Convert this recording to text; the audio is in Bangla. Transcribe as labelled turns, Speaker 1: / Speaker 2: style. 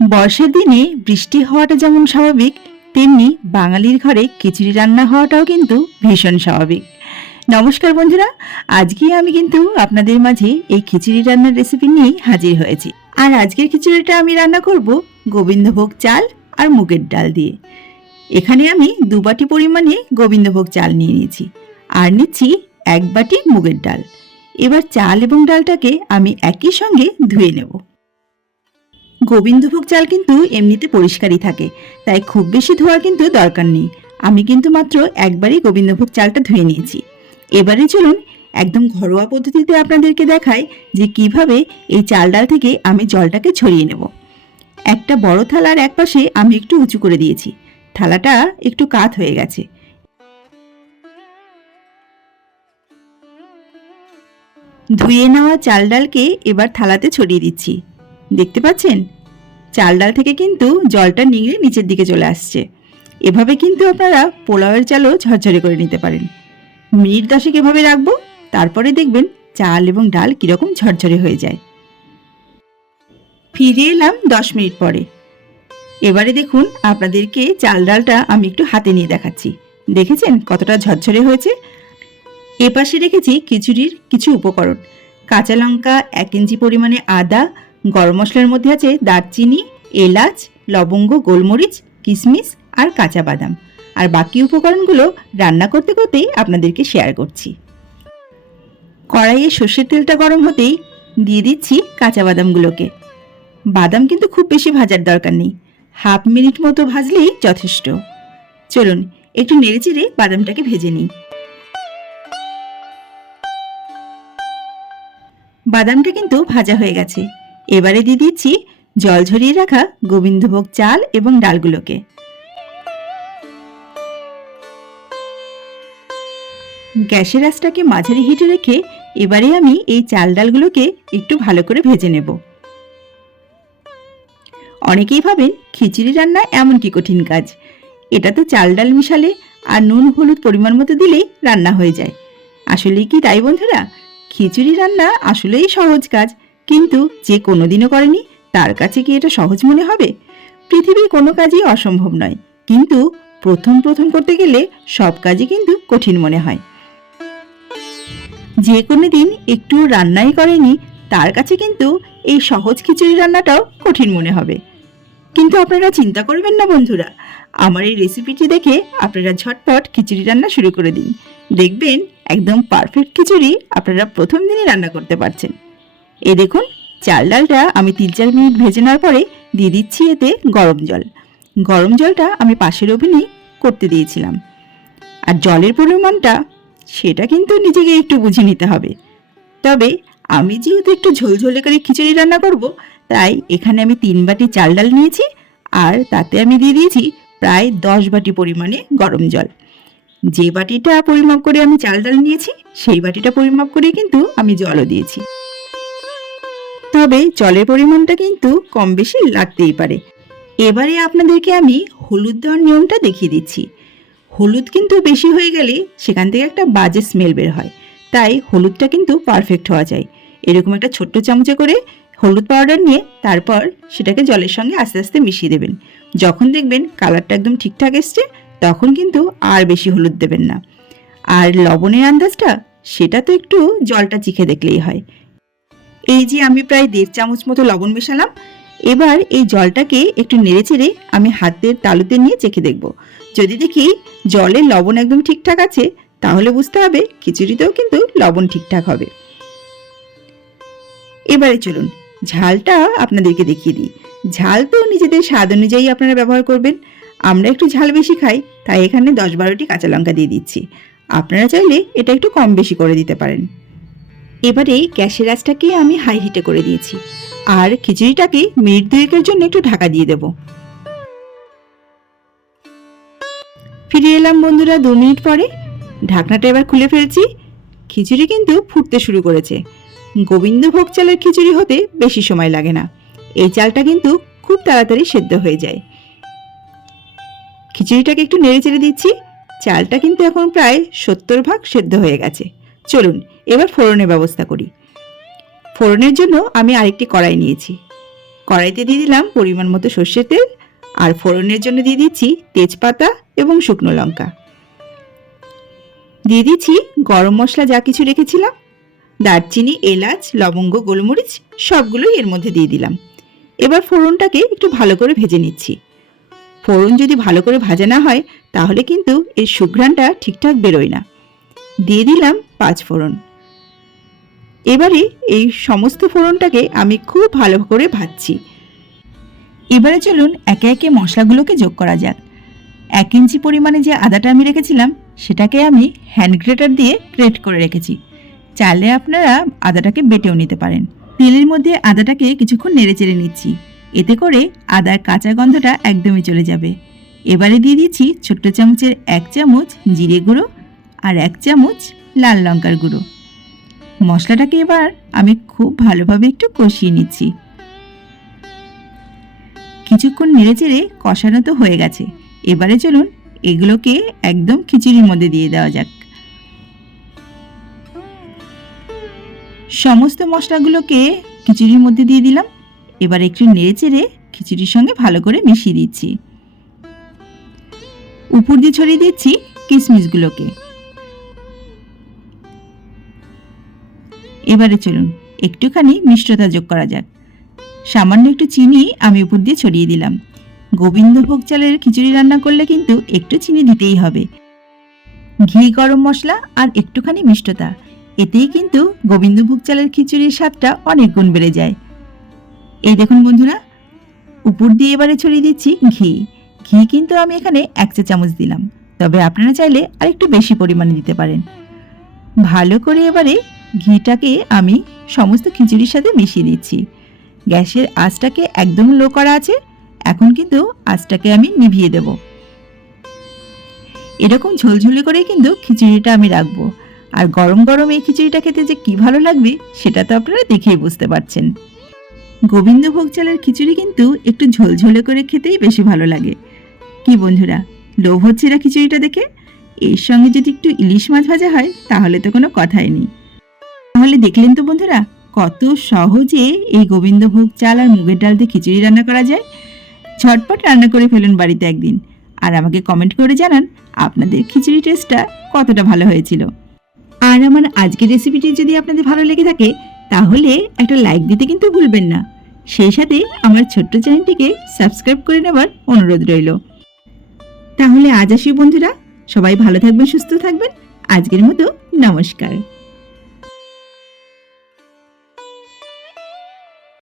Speaker 1: বর্ষার দিনে বৃষ্টি হওয়াটা যেমন স্বাভাবিক, তেমনি বাঙালির ঘরে খিচুড়ি রান্না হওয়াটাও কিন্তু ভীষণ স্বাভাবিক। নমস্কার বন্ধুরা, আজকে আমি কিন্তু আপনাদের মাঝে এই খিচুড়ি রান্নার রেসিপি নিয়েই হাজির হয়েছি। আর আজকের খিচুড়িটা আমি রান্না করব গোবিন্দভোগ চাল আর মুগের ডাল দিয়ে। এখানে আমি দু বাটি পরিমাণে গোবিন্দভোগ চাল নিয়ে নিয়েছি আর নিচ্ছি এক বাটি মুগের ডাল। এবার চাল এবং ডালটাকে আমি একই সঙ্গে ধুয়ে নেব। গোবিন্দভোগ চাল কিন্তু এমনিতে পরিষ্কারই থাকে, তাই খুব বেশি ধোয়ার কিন্তু দরকার নেই। আমি কিন্তু মাত্র একবারই গোবিন্দভোগ চালটা ধুয়ে নিয়েছি। এবারে চলুন একদম ঘরোয়া পদ্ধতিতে আপনাদেরকে দেখাই যে কীভাবে এই চাল ডাল থেকে আমি জলটাকে ছড়িয়ে নেব। একটা বড় থালার একপাশে আমি একটু উঁচু করে দিয়েছি। থালাটা একটু কাত হয়ে গেছে। ধুয়ে নেওয়া চাল ডালকে এবার থালাতে ছড়িয়ে দিচ্ছি। দেখতে পাচ্ছেন? চাল ডাল থেকে কিন্তু জলটা নিংড়ে নিচের দিকে চলে আসছে। এভাবে কিন্তু আপনারা পোলাওয়ের চালও ঝরঝরে করে নিতে পারেন। মিনিট দশেক এভাবে রাখব, তারপরে দেখবেন চাল এবং ডাল কীরকম ঝরঝরে হয়ে যায়। ফিরে এলাম দশ মিনিট পরে। এবারে দেখুন আপনাদেরকে চাল ডালটা আমি একটু হাতে নিয়ে দেখাচ্ছি। দেখেছেন কতটা ঝরঝরে হয়েছে? এপাশে রেখেছি খিচুড়ির কিছু উপকরণ। কাঁচা লঙ্কা এক ইঞ্চি পরিমাণে আদা গরম মশলার মধ্যে আছে দারচিনি, এলাচ, লবঙ্গ, গোলমরিচ কিশমিশ আর কাঁচা বাদাম। আর বাকি উপকরণগুলো রান্না করতে করতেই আপনাদেরকে শেয়ার করছি। কড়াইয়ে সর্ষের তেলটা গরম হতেই দিয়ে দিচ্ছি কাঁচা বাদামগুলোকে। বাদাম কিন্তু খুব বেশি ভাজার দরকার নেই। হাফ মিনিট মতো ভাজলেই যথেষ্ট। চলুন, একটু নেড়েচেড়ে বাদামটাকে ভেজে নিই। বাদামটা কিন্তু ভাজা হয়ে গেছে। এবারে দিয়ে দিচ্ছি জল ঝরিয়ে রাখা গোবিন্দভোগ চাল এবং ডালগুলোকে। গ্যাসের আঁচটাকে মাঝারি হিটে রেখে এবারে আমি এই চাল ডালগুলোকে একটু ভালো করে ভেজে নেব। অনেকেই ভাবেন খিচুড়ি রান্না এমন কি কঠিন কাজ। এটা তো চাল ডাল মিশালে আর নুন হলুদ পরিমাণ মতো দিলেই রান্না হয়ে যায়। আসলে কি তাই বন্ধুরা? খিচুড়ি রান্না আসলেই সহজ কাজ। কিন্তু যে কোনোদিনও করেনি, তার কাছে কি এটা সহজ মনে হবে? পৃথিবীর কোনো কাজই অসম্ভব নয়। কিন্তু প্রথম প্রথম করতে গেলে সব কাজই কিন্তু কঠিন মনে হয়। যে কোনো দিন একটু রান্নাই করেনি, তার কাছে কিন্তু এই সহজ খিচুড়ি রান্নাটাও কঠিন মনে হবে। কিন্তু আপনারা চিন্তা করবেন না বন্ধুরা, আমার এই রেসিপিটি দেখে আপনারা ঝটপট খিচুড়ি রান্না শুরু করে দিন। দেখবেন একদম পারফেক্ট খিচুড়ি আপনারা প্রথম দিনই রান্না করতে পারছেন। এই দেখুন, চাল ডালটা আমি তিন চার মিনিট ভেজে নেওয়ার পরে দিয়ে দিচ্ছি এতে গরম জল। গরম জলটা আমি পাশের ওভেনেই করতে দিয়েছিলাম। আর জলের পরিমাণটা সেটা কিন্তু নিজেকে একটু বুঝে নিতে হবে। তবে আমি যেহেতু একটু ঝোলঝোলে করে খিচুড়ি রান্না করব, তাই এখানে আমি তিন বাটি চাল ডাল নিয়েছি আর তাতে আমি দিয়ে দিয়েছি প্রায় দশ বাটি পরিমাণে গরম জল। যে বাটিটা পরিমাপ করে আমি চাল ডাল নিয়েছি, সেই বাটিটা পরিমাপ করে কিন্তু আমি জলও দিয়েছি। তবে জলের পরিমাণটা কিন্তু কম বেশি লাগতেই পারে। এবারে আপনাদেরকে আমি হলুদ দেওয়ার নিয়মটা দেখিয়ে দিচ্ছি। হলুদ কিন্তু বেশি হয়ে গেলে সেখান থেকে একটা বাজে স্মেল বের হয়। তাই হলুদটা কিন্তু পারফেক্ট হওয়া যায়। এরকম একটা ছোট্ট চামচে করে হলুদ পাউডার নিয়ে তারপর সেটাকে জলের সঙ্গে আস্তে আস্তে মিশিয়ে দেবেন। যখন দেখবেন কালারটা একদম ঠিকঠাক এসছে, তখন কিন্তু আর বেশি হলুদ দেবেন না। আর লবণের আন্দাজটা, সেটা তো একটু জলটা চিখে দেখলেই হয়। এই যে আমি প্রায় দেড় চামচ মতো লবণ মেশালাম, এবার এই জলটাকে একটু নেড়ে চেড়ে আমি হাতের তালুতে নিয়ে চেখে দেখব। যদি দেখি জলের লবণ একদম ঠিকঠাক আছে, তাহলে বুঝতে হবে খিচুড়িতেও কিন্তু লবণ ঠিকঠাক হবে। এবারে চলুন, ঝালটা আপনাদেরকে দেখিয়ে দিই। ঝাল তো নিজেদের স্বাদ অনুযায়ী আপনারা ব্যবহার করবেন। আমরা একটু ঝাল বেশি খাই, তাই এখানে দশ বারোটি কাঁচা লঙ্কা দিয়ে দিচ্ছি। আপনারা চাইলে এটা একটু কম বেশি করে দিতে পারেন। এবারে গ্যাসের আঁচটাকে আমি হাই হিটে করে দিয়েছি। আর খিচুড়িটাকে মিনিট দুয়েকের জন্য একটু ঢাকা দিয়ে দেব। ফিরে এলাম বন্ধুরা দু মিনিট পরে। ঢাকনাটা এবার খুলে ফেলছি। খিচুড়ি কিন্তু ফুটতে শুরু করেছে। গোবিন্দভোগ চালের খিচুড়ি হতে বেশি সময় লাগে না। এই চালটা কিন্তু খুব তাড়াতাড়ি সেদ্ধ হয়ে যায়। খিচুড়িটাকে একটু নেড়ে চেড়ে দিচ্ছি। চালটা কিন্তু এখন প্রায় সত্তর ভাগ সেদ্ধ হয়ে গেছে। চলুন এবার ফোড়নের ব্যবস্থা করি। ফোড়নের জন্য আমি আরেকটি কড়াই নিয়েছি। কড়াইতে দিয়ে দিলাম পরিমাণ মতো সর্ষের তেল আর ফোড়নের জন্য দিয়ে দিচ্ছি তেজপাতা এবং শুকনো লঙ্কা। দিয়ে দিচ্ছি গরম মশলা যা কিছু রেখেছিলাম, দারচিনি, এলাচ, লবঙ্গ, গোলমরিচ, সবগুলোই এর মধ্যে দিয়ে দিলাম। এবার ফোড়নটাকে একটু ভালো করে ভেজে নিচ্ছি। ফোড়ন যদি ভালো করে ভাজা না হয়, তাহলে কিন্তু এর সুঘ্রাণটা ঠিকঠাক বেরোয় না। দিয়ে দিলাম পাঁচ ফোড়ন। এবারে এই সমস্ত ফোড়নটাকে আমি খুব ভালো করে ভাজছি। এবারে চলুন একে একে মশলাগুলোকে যোগ করা যাক। এক ইঞ্চি পরিমাণে যে আদাটা আমি রেখেছিলাম, সেটাকে আমি হ্যান্ড গ্রেটার দিয়ে গ্রেট করে রেখেছি। চাইলে আপনারা আদাটাকে বেটেও নিতে পারেন। তেলের মধ্যে আদাটাকে কিছুক্ষণ নেড়ে চেড়ে নিচ্ছি। এতে করে আদার কাঁচা গন্ধটা একদমই চলে যাবে। এবারে দিয়ে দিচ্ছি ছোট্ট চামচের এক চামচ জিরে গুঁড়ো আর এক চামচ লাল লঙ্কার গুঁড়ো। মশলাটাকে এবার আমি খুব ভালোভাবে একটু কষিয়ে নিচ্ছি। কিছুক্ষণ নেড়ে চেড়ে কষানো তো হয়ে গেছে। এবারে চলুন এগুলোকে একদম খিচুড়ির মধ্যে দিয়ে দেওয়া যাক। সমস্ত মশলাগুলোকে খিচুড়ির মধ্যে দিয়ে দিলাম। এবার একটু নেড়ে চেড়ে খিচুড়ির সঙ্গে ভালো করে মিশিয়ে দিচ্ছি। উপর দিয়ে ছড়িয়ে দিচ্ছি কিশমিশগুলোকে এবারে চলুন, একটুখানি মিষ্টতা যোগ করা যাক। সামান্য একটু চিনি আমি উপর দিয়ে ছড়িয়ে দিলাম। গোবিন্দভোগ চালের খিচুড়ি রান্না করলে কিন্তু একটু চিনি দিতেই হবে। ঘি, গরম মশলা আর একটুখানি মিষ্টতা, এতেই কিন্তু গোবিন্দভোগ চালের খিচুড়ির স্বাদটা অনেক গুণ বেড়ে যায়। এই দেখুন বন্ধুরা, উপর দিয়ে এবারে ছড়িয়ে দিচ্ছি ঘি। ঘি কিন্তু আমি এখানে এক চা চামচ দিলাম, তবে আপনারা চাইলে আর একটু বেশি পরিমাণে দিতে পারেন। ভালো করে এবারে ঘিটাকে আমি সমস্ত খিচুড়ির সাথে মিশিয়ে দিচ্ছি। গ্যাসের আঁচটাকে একদম লো করা আছে, এখন কিন্তু আঁচটাকে আমি নিভিয়ে দেব। এরকম ঝোলঝুলি করেই কিন্তু খিচুড়িটা আমি রাখব। আর গরম গরম এই খিচুড়িটা খেতে যে কি ভালো লাগবে, সেটা তো আপনারা দেখেই বুঝতে পারছেন। গোবিন্দভোগ চালের খিচুড়ি কিন্তু একটু ঝোলঝোলে করে খেতেই বেশি ভালো লাগে। কি বন্ধুরা, লোভ হচ্ছে না খিচুড়িটা দেখে? এর সঙ্গে যদি একটু ইলিশ মাছ ভাজা হয়, তাহলে তো কোনো কথাই নেই। তাহলে দেখলেন তো বন্ধুরা, কত সহজে এই গোবিন্দভোগ চাল আর মুগের ডাল দিয়ে খিচুড়ি রান্না করা যায়। ঝটপট রান্না করে ফেলুন বাড়িতে একদিন। আর আমাকে কমেন্ট করে জানান আপনাদের খিচুড়ি টেস্টটা কতটা ভালো হয়েছিল। আর আমার আজকের রেসিপিটি যদি আপনাদের ভালো লেগে থাকে, তাহলে একটা লাইক দিতে কিন্তু ভুলবেন না। সেই সাথে আমার ছোট্ট চ্যানেলটিকে সাবস্ক্রাইব করে নেবার অনুরোধ রইল। তাহলে আজ আসি বন্ধুরা, সবাই ভালো থাকবেন, সুস্থ থাকবেন। আজকের মতো নমস্কার।